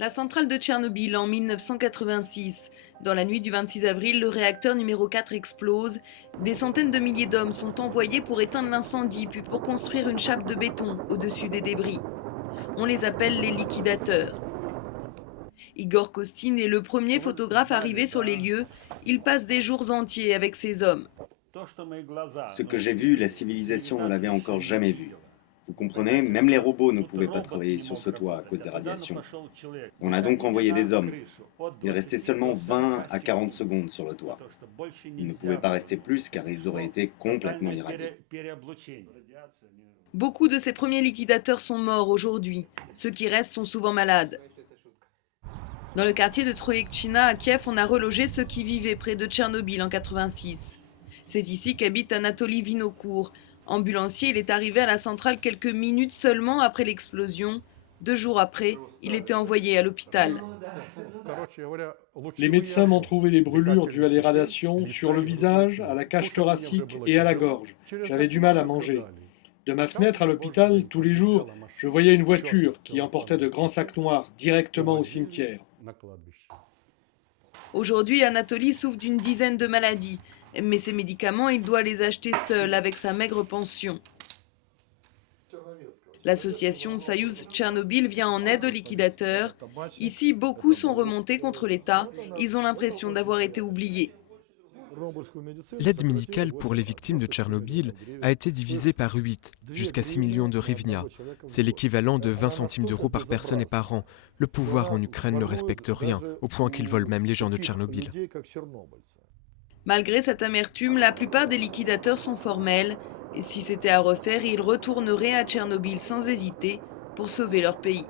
La centrale de Tchernobyl en 1986. Dans la nuit du 26 avril, le réacteur numéro 4 explose. Des centaines de milliers d'hommes sont envoyés pour éteindre l'incendie, puis pour construire une chape de béton au-dessus des débris. On les appelle les liquidateurs. Igor Kostin est le premier photographe arrivé sur les lieux. Il passe des jours entiers avec ses hommes. Ce que j'ai vu, la civilisation ne l'avait encore jamais vu. Vous comprenez, même les robots ne pouvaient pas travailler sur ce toit à cause des radiations. On a donc envoyé des hommes. Ils restaient seulement 20 à 40 secondes sur le toit. Ils ne pouvaient pas rester plus car ils auraient été complètement irradiés. Beaucoup de ces premiers liquidateurs sont morts aujourd'hui. Ceux qui restent sont souvent malades. Dans le quartier de Troïekchina à Kiev, on a relogé ceux qui vivaient près de Tchernobyl en 86. C'est ici qu'habite Anatoly Vinokour. Ambulancier, il est arrivé à la centrale quelques minutes seulement après l'explosion. 2 jours après, il était envoyé à l'hôpital. Les médecins m'ont trouvé des brûlures dues à l'irradiation sur le visage, à la cage thoracique et à la gorge. J'avais du mal à manger. De ma fenêtre à l'hôpital, tous les jours, je voyais une voiture qui emportait de grands sacs noirs directement au cimetière. Aujourd'hui, Anatoly souffre d'une dizaine de maladies. Mais ces médicaments, il doit les acheter seul avec sa maigre pension. L'association Soyuz Tchernobyl vient en aide aux liquidateurs. Ici, beaucoup sont remontés contre l'État. Ils ont l'impression d'avoir été oubliés. L'aide médicale pour les victimes de Tchernobyl a été divisée par 8, jusqu'à 6 millions de hryvnia. C'est l'équivalent de 20 centimes d'euros par personne et par an. Le pouvoir en Ukraine ne respecte rien, au point qu'il vole même les gens de Tchernobyl. Malgré cette amertume, la plupart des liquidateurs sont formels. Et si c'était à refaire, ils retourneraient à Tchernobyl sans hésiter pour sauver leur pays.